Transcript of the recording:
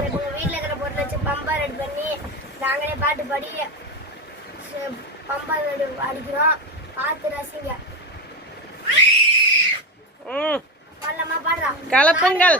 நாங்கள் இப்போ உங்கள் வீட்டில் இருக்கிற பொருளை வச்சு பம்பா ரெடி பண்ணி நாங்களே பாட்டு பாடி பம்பா அடிக்கிறோம். பார்த்து ரசிங்க. கலப்புங்கள்.